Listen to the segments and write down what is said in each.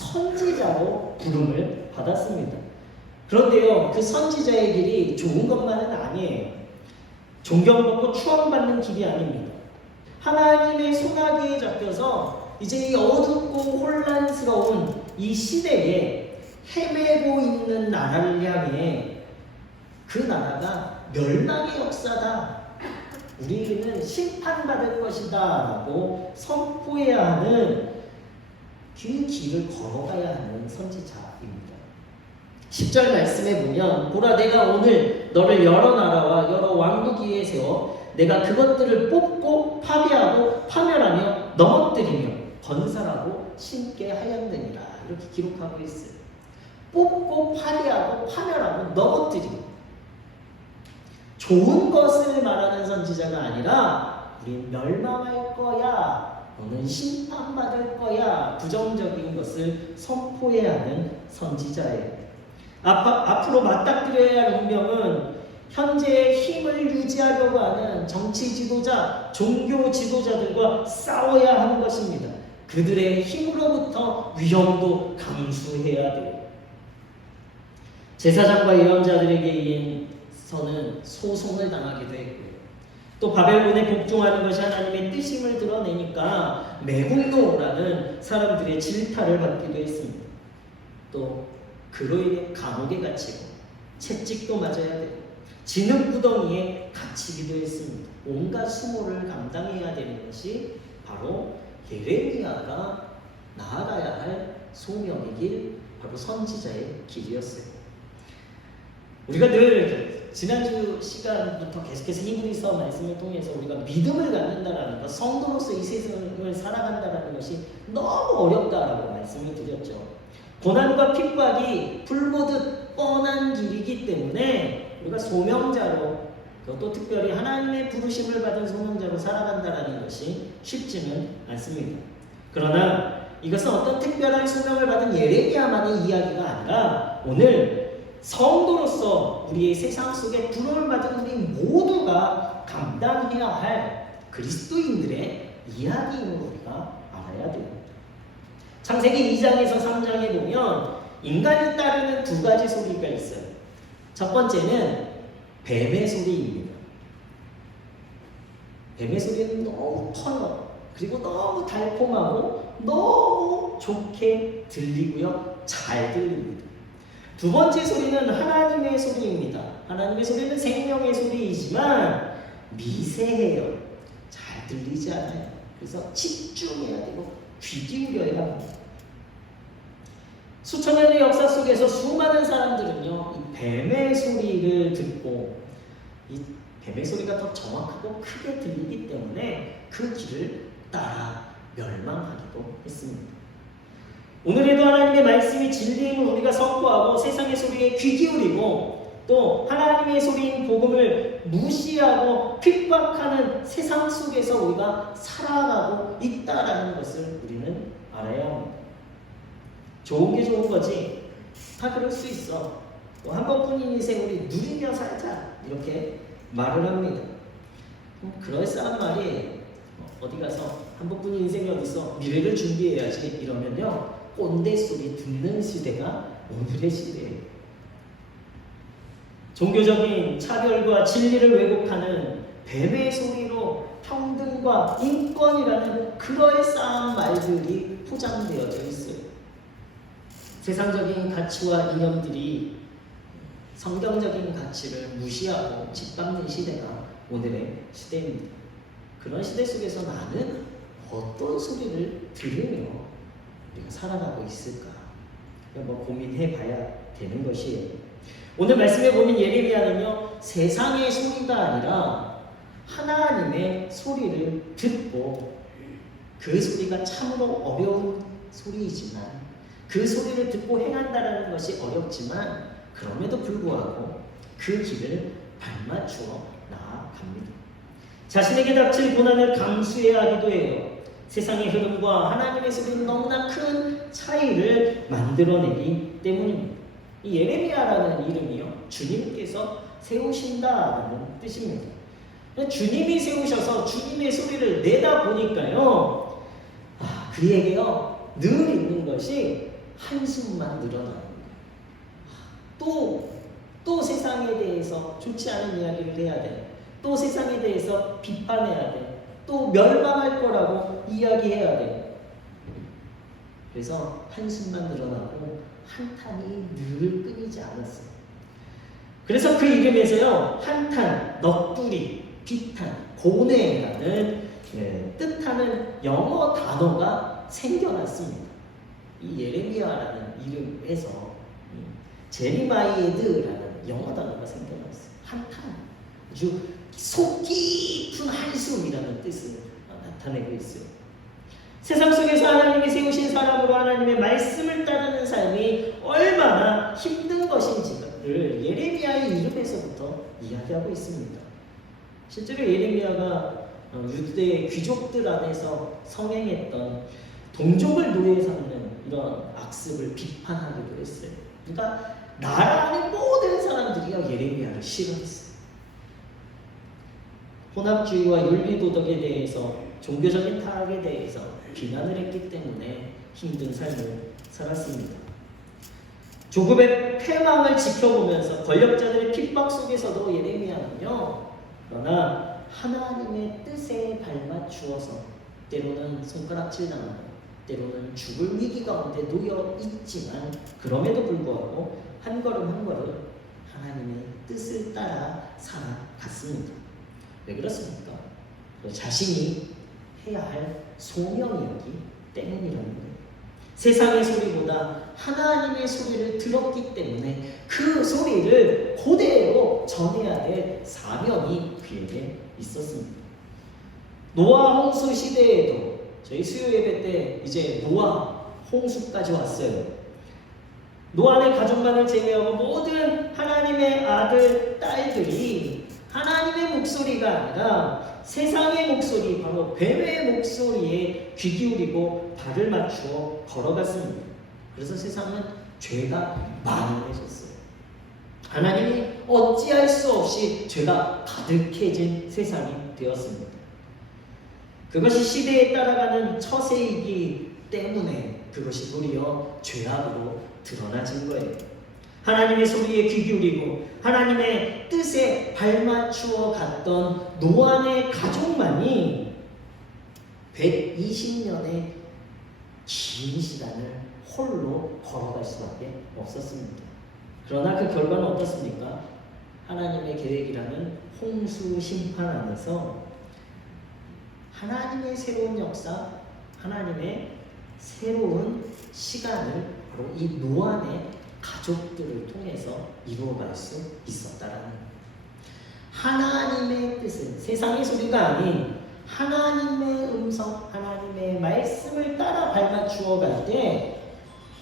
선지자로 부름을 받았습니다. 그런데요, 그 선지자의 길이 좋은 것만은 아니에요. 존경받고 추앙받는 길이 아닙니다. 하나님의 소나기에 잡혀서 이제 이 어둡고 혼란스러운 이 시대에 헤매고 있는 나라를 향해 그 나라가 멸망의 역사다, 우리는 심판받을 것이다 라고 선포해야 하는 그 길을 걸어가야 하는 선지자입니다. 10절 말씀에 보면 보라 내가 오늘 너를 여러 나라와 여러 왕국 위에 세워 내가 그것들을 뽑고 파괴하고 파멸하며 넘어뜨리며 건설하고 심게 하였느니라, 이렇게 기록하고 있어요. 뽑고 파괴하고 파멸하고 넘어뜨리고, 좋은 것을 말하는 선지자가 아니라 우린 멸망할 거야, 너는 심판받을 거야, 부정적인 것을 선포해야 하는 선지자예요. 앞으로 맞닥뜨려야 할 운명은 현재의 힘을 유지하려고 하는 정치 지도자, 종교 지도자들과 싸워야 하는 것입니다. 그들의 힘으로부터 위험도 감수해야 돼요. 제사장과 예언자들에게 의해서는 소송을 당하기도 했고요. 또 바벨론에 복종하는 것이 하나님의 뜻임을 드러내니까 매국노라는 사람들의 질타를 받기도 했습니다. 또 그로 인해 감옥에 갇히고 채찍도 맞아야 되고 진흙구덩이에 갇히기도 했습니다. 온갖 수모를 감당해야 되는 것이 바로 예레미야가 나아가야 할 소명의 길, 바로 선지자의 길이었어요. 우리가 늘 지난주 시간부터 계속해서 히브리서 말씀을 통해서 우리가 믿음을 갖는다라는 것, 성도로서 이 세상을 살아간다라는 것이 너무 어렵다라고 말씀을 드렸죠. 고난과 핍박이 불보듯 뻔한 길이기 때문에 우리가 소명자로, 그것도 특별히 하나님의 부르심을 받은 소명자로 살아간다라는 것이 쉽지는 않습니다. 그러나 이것은 어떤 특별한 소명을 받은 예레미야만의 이야기가 아니라 오늘 성도로서 우리의 세상 속에 부름을 받은 우리 모두가 감당해야 할 그리스도인들의 이야기임을 우리가 알아야 됩니다. 창세기 2장에서 3장에 보면 인간이 따르는 두 가지 소리가 있어요. 첫 번째는 뱀의 소리입니다. 뱀의 소리는 너무 커요. 그리고 너무 달콤하고 너무 좋게 들리고요, 잘 들립니다. 두 번째 소리는 하나님의 소리입니다. 하나님의 소리는 생명의 소리이지만 미세해요. 잘 들리지 않아요. 그래서 집중해야 되고 귀 기울여야 합니다. 수천 년의 역사 속에서 수많은 사람들은요, 이 뱀의 소리를 듣고 이 뱀의 소리가 더 정확하고 크게 들리기 때문에 그 길을 따라 멸망하기도 했습니다. 오늘에도 하나님의 말씀이 진리임을 우리가 선포하고 세상의 소리에 귀 기울이고 또 하나님의 소리인 복음을 무시하고 핍박하는 세상 속에서 우리가 살아가고 있다라는 것을 우리는 알아야 합니다. 좋은 게 좋은 거지, 다 그럴 수 있어, 또 한 번뿐인 인생 우리 누리며 살자, 이렇게 말을 합니다. 그럴싸한 말이에요. 어디 가서 한 번뿐인 인생이 어딨어, 미래를 준비해야지 이러면요, 꼰대 소리 듣는 시대가 오늘의 시대예요. 종교적인 차별과 진리를 왜곡하는 뱀의 소리로 평등과 인권이라는 그럴싸한 말들이 포장되어져 있어요. 세상적인 가치와 이념들이 성경적인 가치를 무시하고 짓밟는 시대가 오늘의 시대입니다. 그런 시대 속에서 나는 어떤 소리를 들으며 우리가 살아가고 있을까? 한번 고민해 봐야 되는 것이에요. 오늘 말씀에 보면 예레미야는요, 세상의 소리가 아니라 하나님의 소리를 듣고 그 소리가 참으로 어려운 소리이지만 그 소리를 듣고 행한다는 것이 어렵지만 그럼에도 불구하고 그 길을 발맞추어 나아갑니다. 자신에게 닥칠 고난을 감수해야 하기도 해요. 세상의 흐름과 하나님의 소리는 너무나 큰 차이를 만들어내기 때문입니다. 이 예레미야라는 이름이요, 주님께서 세우신다라는 뜻입니다. 주님이 세우셔서 주님의 소리를 내다 보니까요, 그에게요 늘 있는 것이 한숨만 늘어나는 거예요. 또 세상에 대해서 좋지 않은 이야기를 해야 돼. 또 세상에 대해서 비판해야 돼. 또 멸망할 거라고 이야기해야 돼. 그래서 한숨만 늘어나고 한탄이 늘 끊이지 않았어요. 그래서 그 이름에서요, 한탄, 넋두리, 비탄, 고뇌라는 뜻하는 영어 단어가 생겨났습니다. 이 예레미야라는 이름에서 제리마이에드라는 영어 단어가 생겨났어요. 한탄, 아주 속 깊은 한숨이라는 뜻을 나타내고 있어요. 세상 속에서 하나님이 세우신 사람으로 하나님의 말씀을 따르는 삶이 얼마나 힘든 것인지를 예레미야의 이름에서부터 이야기하고 있습니다. 실제로 예레미야가 유대 귀족들 안에서 성행했던 동족을 노예 삼는 이런 악습을 비판하기도 했어요. 그러니까 나라 안의 모든 사람들이 예레미야를 싫어했어요. 혼합주의와 윤리도덕에 대해서, 종교적인 타락에 대해서 비난을 했기 때문에 힘든 삶을 살았습니다. 조급의 패망을 지켜보면서 권력자들의 핍박 속에서도 예레미야는요, 그러나 하나님의 뜻에 발맞추어서 때로는 손가락질 당하고 때로는 죽을 위기 가운데 놓여 있지만 그럼에도 불구하고 한 걸음 한 걸음 하나님의 뜻을 따라 살아갔습니다. 왜 그렇습니까? 자신이 해야 할 소명이었기 때문이라는 거예요. 세상의 소리보다 하나님의 소리를 들었기 때문에 그 소리를 그대로 전해야 될 사명이 그에게 있었습니다. 노아 홍수 시대에도 저희 수요 예배 때 이제 노아 홍수까지 왔어요. 노아의 가족만을 제외하고 모든 하나님의 아들, 딸들이 하나님의 목소리가 아니라 세상의 목소리, 바로 뱀의 목소리에 귀 기울이고 발을 맞추어 걸어갔습니다. 그래서 세상은 죄가 만연해졌어요. 하나님이 어찌할 수 없이 죄가 가득해진 세상이 되었습니다. 그것이 시대에 따라가는 처세이기 때문에 그것이 도리어 죄악으로 드러나진 거예요. 하나님의 소리에 귀 기울이고 하나님의 뜻에 발맞추어 갔던 노아의 가족만이 120년의 긴 시간을 홀로 걸어갈 수밖에 없었습니다. 그러나 그 결과는 어떻습니까? 하나님의 계획이라는 홍수 심판 안에서 하나님의 새로운 역사, 하나님의 새로운 시간을 바로 이 노아의 가족들을 통해서 이루어갈 수 있었다라는 거예요. 하나님의 뜻은 세상의 소리가 아닌 하나님의 음성, 하나님의 말씀을 따라 발맞추어 갈 때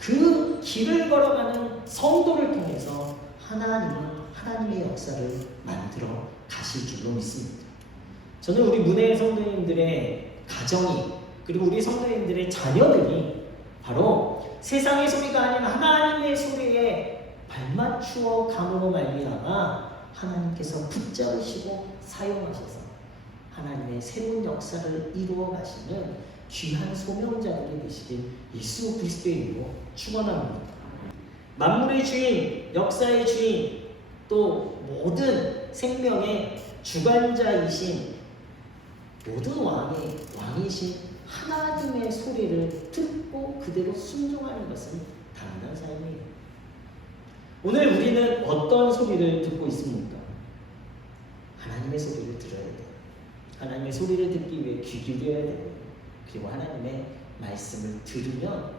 그 길을 걸어가는 성도를 통해서 하나님은 하나님의 역사를 만들어 가실 줄로 믿습니다. 저는 우리 문혜의 성도님들의 가정이, 그리고 우리 성도님들의 자녀들이 바로 세상의 소리가 아닌 하나님의 소리에 발맞추어 감으로 말미암아 하나님께서 붙잡으시고 사용하셔서 하나님의 새로운 역사를 이루어 가시는 귀한 소명자들이 되시길 예수 그리스도의 이름으로 축원합니다. 만물의 주인, 역사의 주인, 또 모든 생명의 주관자이신 모든 왕이신 하나님의 소리를 듣고 그대로 순종하는 것은 당연한 삶이에요. 오늘 우리는 어떤 소리를 듣고 있습니까? 하나님의 소리를 들어야 돼요. 하나님의 소리를 듣기 위해 귀 기울여야 돼요. 그리고 하나님의 말씀을 들으면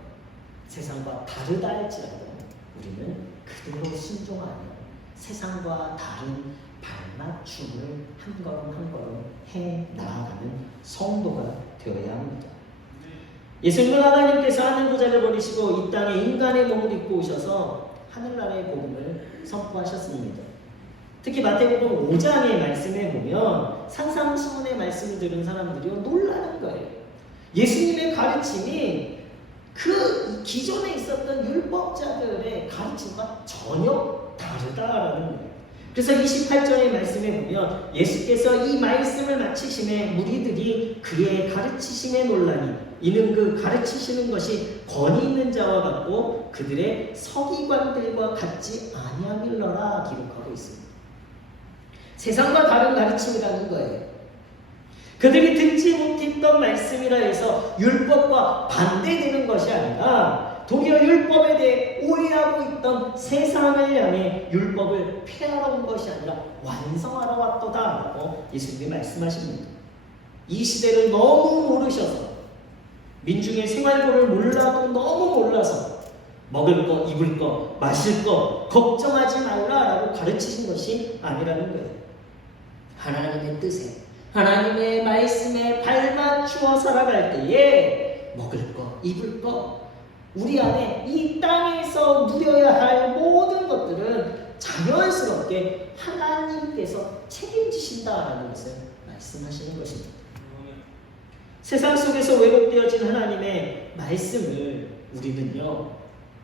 세상과 다르다 할지라도 우리는 그대로 순종하며 세상과 다른 발맞춤을 한 걸음 한 걸음 해 나아가는 성도가 되어야 합니다. 예수님은 하나님께서 하늘 보좌를 버리시고 이 땅에 인간의 몸을 입고 오셔서 하늘나라의 복음을 선포하셨습니다. 특히 마태복음 5장의 말씀에 보면 산상수훈의 말씀을 들은 사람들이 놀라는 거예요. 예수님의 가르침이 그 기존에 있었던 율법자들의 가르침과 전혀 다르다라는 거예요. 그래서 28절의 말씀에 보면 예수께서 이 말씀을 마치심에 무리들이 그의 가르치심에 놀라니 이는 그 가르치시는 것이 권위 있는 자와 같고 그들의 서기관들과 같지 아니함일러라 기록하고 있습니다. 세상과 다른 가르침이라는 거예요. 그들이 듣지 못했던 말씀이라 해서 율법과 반대되는 것이 아니라 도리어 율법에 대해 오해하고 있던 세상을 향해 율법을 폐하러 온 것이 아니라 완성하러 왔도다라고 예수님이 말씀하십니다. 이 시대를 너무 모르셔서 민중의 생활고를 몰라도 너무 몰라서 먹을 거, 입을 거, 마실 거 걱정하지 말라라고 가르치신 것이 아니라는 거예요. 하나님의 뜻에 하나님의 말씀에 발맞추어 살아갈 때에 먹을 거, 입을 거, 우리 안에 이 땅에서 누려야 할 모든 것들은 자연스럽게 하나님께서 책임지신다라는 것을 말씀하시는 것입니다. 세상 속에서 왜곡되어진 하나님의 말씀을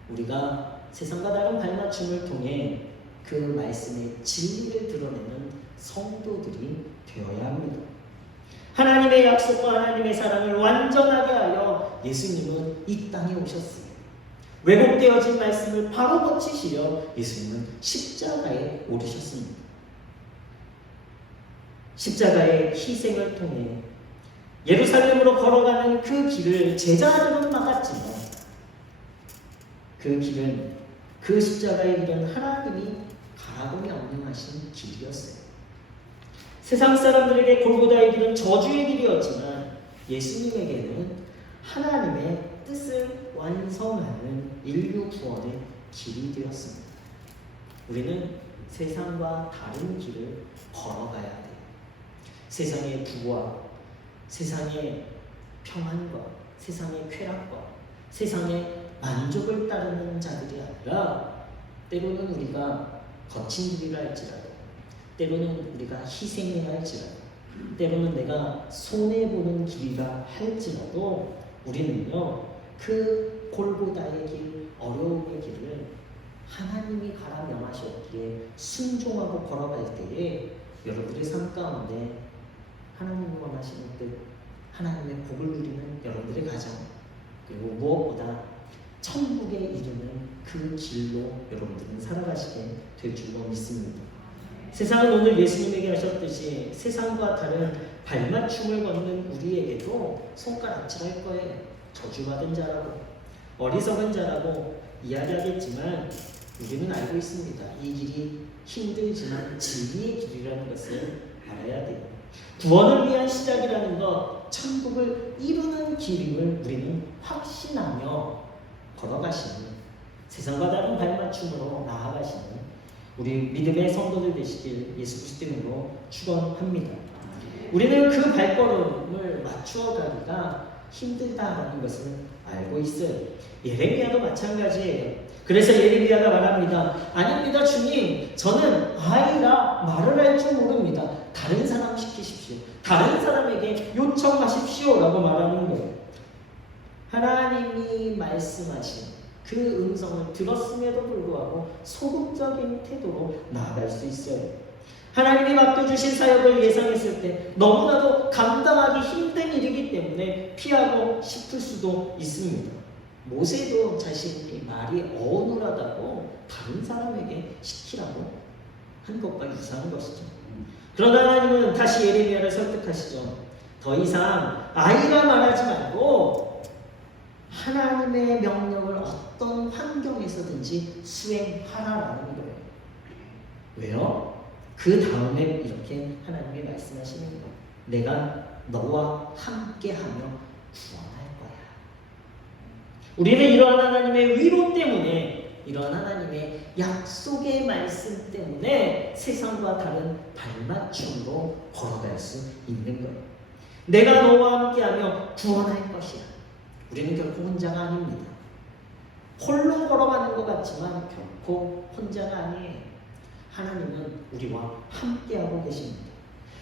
우리가 세상과 다른 발맞춤을 통해 그 말씀의 진리를 드러내는 성도들이 되어야 합니다. 하나님의 약속과 하나님의 사랑을 완전하게 하여 예수님은 이 땅에 오셨습니다. 왜곡되어진 말씀을 바로 고치시려 예수님은 십자가에 오르셨습니다. 십자가의 희생을 통해 예루살렘으로 걸어가는 그 길을 제자들은 막았지만 그 길은, 그 십자가의 길은 하나님이 가라고 명령하신 길이었어요. 세상 사람들에게 골고다의 길은 저주의 길이었지만 예수님에게는 하나님의 뜻을 완성하는 인류 구원의 길이 되었습니다. 우리는 세상과 다른 길을 걸어가야 돼요. 세상의 부와 세상의 평안과 세상의 쾌락과 세상의 만족을 따르는 자들이 아니라 때로는 우리가 거친 길이라 할지라도 때로는 우리가 희생해야 할지라도 때로는 내가 손해보는 길이라 할지라도 우리는요 그 골고다의 길, 어려움의 길을 하나님이 가라 명하셨기에 순종하고 걸어갈 때에 여러분의 삶 가운데 하나님이 원하시는 뜻, 하나님의 복을 누리는 여러분들의 가정, 그리고 무엇보다 천국에 이르는 그 길로 여러분들은 살아가시게 될 줄로 믿습니다. 세상은 오늘 예수님에게 하셨듯이 세상과 다른 발맞춤을 걷는 우리에게도 손가락질할 거예요. 저주받은 자라고, 어리석은 자라고 이야기하겠지만 우리는 알고 있습니다. 이 길이 힘들지만 진리의 길이라는 것을 알아야 돼요. 구원을 위한 시작이라는 것, 천국을 이루는 길임을 우리는 확신하며 걸어가시는, 세상과 다른 발맞춤으로 나아가시는 우리 믿음의 성도들 되시길 예수 그리스도 이름으로 축원합니다. 우리는 그 발걸음을 맞추어 가기가 힘들다라는 것을 알고 있어요. 예레미야도 마찬가지예요. 그래서 예레미야가 말합니다. 아닙니다 주님, 저는 아이라 말을 할 줄 모릅니다. 다른 사람 시키십시오. 다른 사람에게 요청하십시오 라고 말하는 거예요. 하나님이 말씀하신 그 음성을 들었음에도 불구하고 소극적인 태도로 나아갈 수 있어요. 하나님이 맡겨주신 사역을 예상했을 때 너무나도 감당하기 힘든 일이기 때문에 피하고 싶을 수도 있습니다. 모세도 자신이 말이 어눌하다고 다른 사람에게 시키라고 한 것과 유사한 것이죠. 그러나 하나님은 다시 예레미야를 설득하시죠. 더 이상 아이라 말하지 말고 하나님의 명령을 어떤 환경에서든지 수행하라라는 거예요. 왜요? 그 다음에 이렇게 하나님이 말씀하시는 거예요. 내가 너와 함께하며 구원할 거야. 우리는 이러한 하나님의 위로 때문에, 이러한 하나님의 약속의 말씀 때문에 세상과 다른 발맞춤으로 걸어갈 수 있는 거예요. 내가 너와 함께하며 구원할 것이야. 우리는 결코 혼자가 아닙니다. 홀로 걸어가는 것 같지만 결코 혼자가 아니에요. 하나님은 우리와 함께하고 계십니다.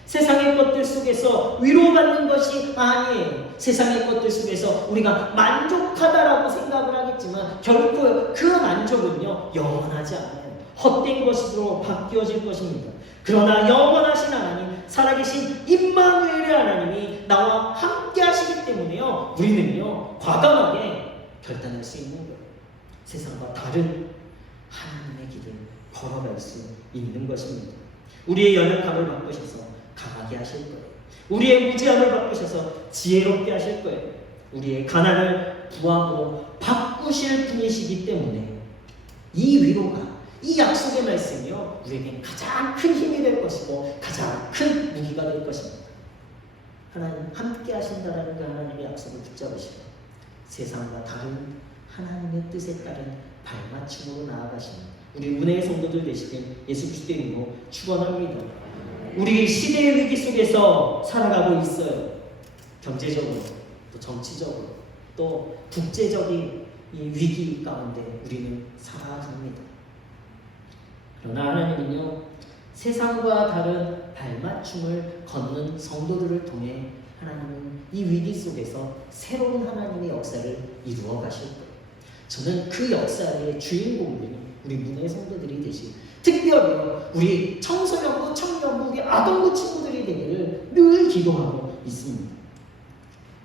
세상의 것들 속에서 위로받는 것이 아니에요. 세상의 것들 속에서 우리가 만족하다라고 생각을 하겠지만 결코 그 만족은요 영원하지 않아요. 헛된 것으로 바뀌어질 것입니다. 그러나 영원하신 하나님, 살아계신 임마누엘의 하나님이 나와 함께 하시기 때문에요 우리는요 과감하게 결단할 수 있는 거예요. 세상과 다른 하나님의 길을 걸어갈 수 있는 것입니다. 우리의 연약함을 바꾸셔서 강하게 하실 거예요. 우리의 무지함을 바꾸셔서 지혜롭게 하실 거예요. 우리의 가난을 부함으로 바꾸실 분이시기 때문에 이 위로가, 이 약속의 말씀이요, 우리에겐 가장 큰 힘이 될 것이고 가장 큰 무기가 될 것입니다. 하나님 함께 하신다라는 그 하나님의 약속을 붙잡으시고 세상과 다른 하나님의 뜻에 따른 발맞춤으로 나아가시는 우리 은혜의 성도들 되시길 예수 그리스도의 이름으로 축원합니다. 우리 시대의 위기 속에서 살아가고 있어요. 경제적으로, 또 정치적으로, 또 국제적인 이 위기 가운데 우리는 살아갑니다. 그러나 하나님은요, 세상과 다른 발맞춤을 걷는 성도들을 통해 하나님은 이 위기 속에서 새로운 하나님의 역사를 이루어 가실 거예요. 저는 그 역사의 주인공들이 우리 문의 성도들이 되시, 특별히 우리 청소년부, 청년부, 우리 아동부 친구들이 되기를 늘 기도하고 있습니다.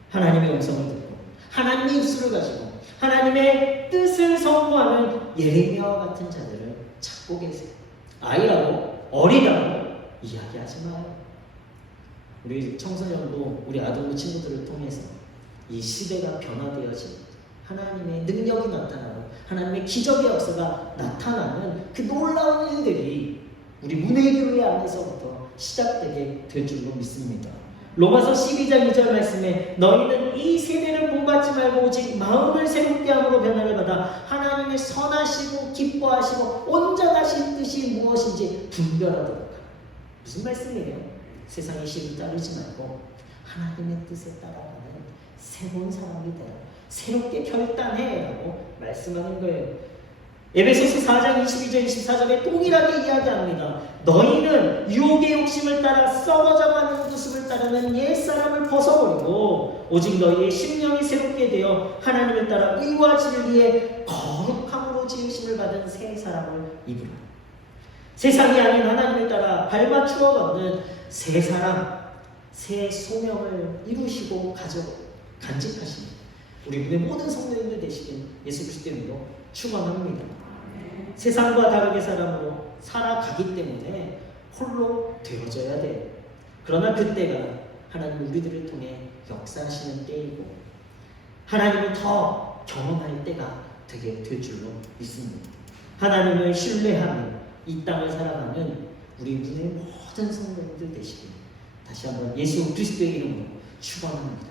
하나님의 음성을 듣고 하나님의 입술을 가지고 하나님의 뜻을 선포하는 예레미야와 같은 자들을 찾고 계세요. 아이라고, 어리다고 이야기하지 마요. 우리 청소년부, 우리 아동부 친구들을 통해서 이 시대가 변화되어지고 하나님의 능력이 나타나고 하나님의 기적의 역사가 나타나는 그 놀라운 일들이 우리 문혜교회 안에서부터 시작되게 될 줄로 믿습니다. 로마서 12장 2절 말씀에 너희는 이 세대를 본받지 말고 오직 마음을 새롭게 함으로 변화를 받아 하나님의 선하시고 기뻐하시고 온전하신 뜻이 무엇인지 분별하도록 하라. 무슨 말씀이에요? 세상의 시를 따르지 말고 하나님의 뜻에 따라가는 새로운 사람이 되라. 새롭게 결단해 라고 말씀하는 거예요. 에베소서 4장 22절 24절에 동일하게 이야기합니다. 너희는 유혹의 욕심을 따라 썩어져가는 모습을 따르는 옛사람을 벗어버리고 오직 너희의 심령이 새롭게 되어 하나님을 따라 의와 진리의 거룩함으로 지으심을 받은 새 사람을 입으라. 세상이 아닌 하나님을 따라 발맞추어 걷는 새 사람, 새 소명을 이루시고 간직하십니다. 우리 문의 모든 성도님들 되시길 예수 그리스도의 이름으로 축원합니다. 세상과 다르게 사람으로 살아가기 때문에 홀로 되어져야 돼요. 그러나 그때가 하나님 우리들을 통해 역사하시는 때이고 하나님을 더 경험할 때가 되게 될 줄로 믿습니다. 하나님을 신뢰하며 이 땅을 살아가는 우리 문의 모든 성도님들 되시길 다시 한번 예수 그리스도의 이름으로 축원합니다.